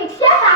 ಶಿಕ್ಷಕ